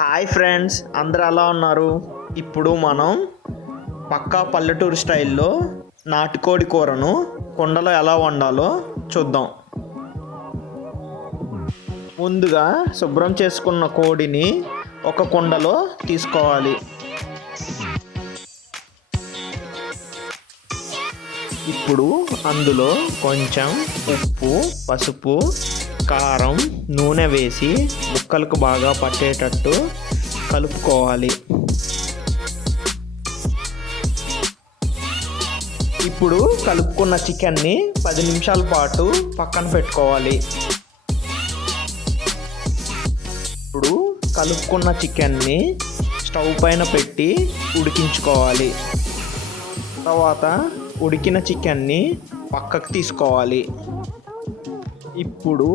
Hi friends, అందరూ ఎలా ఉన్నారు? ఇప్పుడు మనం పక్కా పల్లెటూరు స్టైల్లో నాటుకోడి కూరను కుండలో ఎలా వండాలో చూద్దాం. ముందుగా శుభ్రం చేసుకున్న కోడిని ఒక కుండలో తీసుకోవాలి. ఇప్పుడు అందులో కొంచెం ఉప్పు, పసుపు, కారం, నూనె వేసి ముక్కలకు బాగా పట్టేటట్టు కలుపుకోవాలి. ఇప్పుడు కలుపుకున్న చికెన్ని 10 నిమిషాల పాటు పక్కన పెట్టుకోవాలి. ఇప్పుడు కలుపుకున్న చికెన్ని స్టవ్ పైన పెట్టి ఉడికించుకోవాలి. తర్వాత ఉడికిన చికెన్ని పక్కకు తీసుకోవాలి. ఇప్పుడు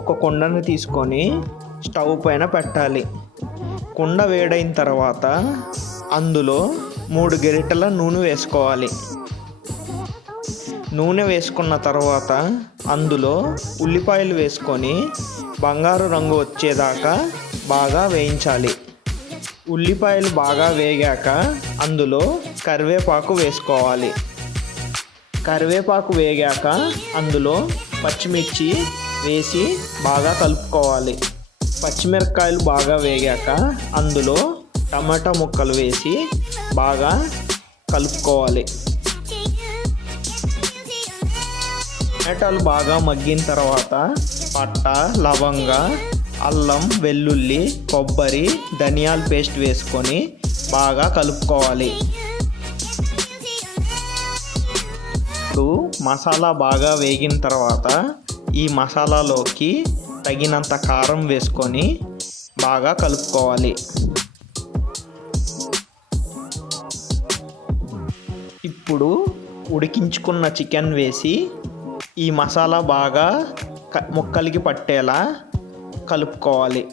ఒక కుండను తీసుకొని స్టవ్ పైన పెట్టాలి. కుండ వేడైన తర్వాత అందులో 3 గరిటెల నూనె వేసుకోవాలి. నూనె వేసుకున్న తర్వాత అందులో ఉల్లిపాయలు వేసుకొని బంగారు రంగు వచ్చేదాకా బాగా వేయించాలి. ఉల్లిపాయలు బాగా వేగాక అందులో కరివేపాకు వేసుకోవాలి. కరివేపాకు వేగాక అందులో పచ్చిమిర్చి వేసి బాగా కలుపుకోవాలి. పచ్చిమిరపకాయలు బాగా వేగాక అందులో టమాటా ముక్కలు వేసి బాగా కలుపుకోవాలి. టమాటాలు బాగా మగ్గిన తర్వాత పట్ట, లవంగ, అల్లం, వెల్లుల్లి, కొబ్బరి, ధనియాల పేస్ట్ వేసుకొని బాగా కలుపుకోవాలి. ఇప్పుడు మసాలా బాగా వేగిన తర్వాత ఈ మసాలాలోకి తగినంత కారం వేసుకొని బాగా కలుపుకోవాలి. ఇప్పుడు ఉడికించుకున్న చికెన్ వేసి ఈ మసాలా బాగా ముక్కలకి పట్టేలా కలుపుకోవాలి.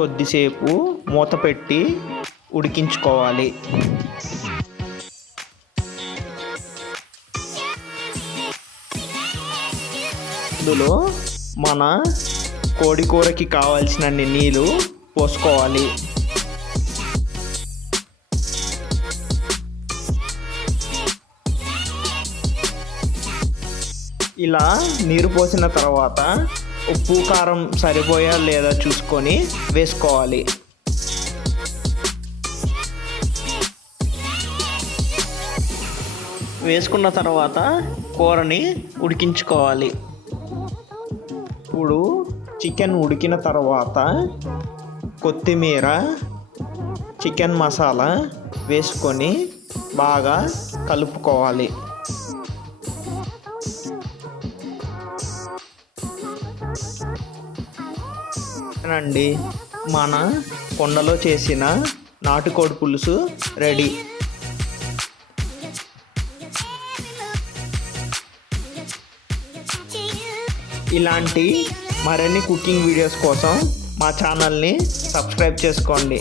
కొద్దిసేపు మూత పెట్టి ఉడికించుకోవాలి. ఇందులో మన కోడి కూరకి కావాల్సినన్ని నీళ్ళు పోసుకోవాలి. ఇలా నీరు పోసిన తర్వాత ఉప్పు, కారం సరిపోయా లేదా చూసుకొని వేసుకోవాలి. వేసుకున్న తర్వాత కూరని ఉడికించుకోవాలి. ఇప్పుడు చికెన్ ఉడికిన తర్వాత కొత్తిమీర, చికెన్ మసాలా వేసుకొని బాగా కలుపుకోవాలి. అండి, మన కుండలో చేసిన నాటుకోడి పులుసు రెడీ. ఇలాంటి మరిన్ని కుకింగ్ వీడియోస్ కోసం మా ఛానల్ని సబ్స్క్రైబ్ చేసుకోండి.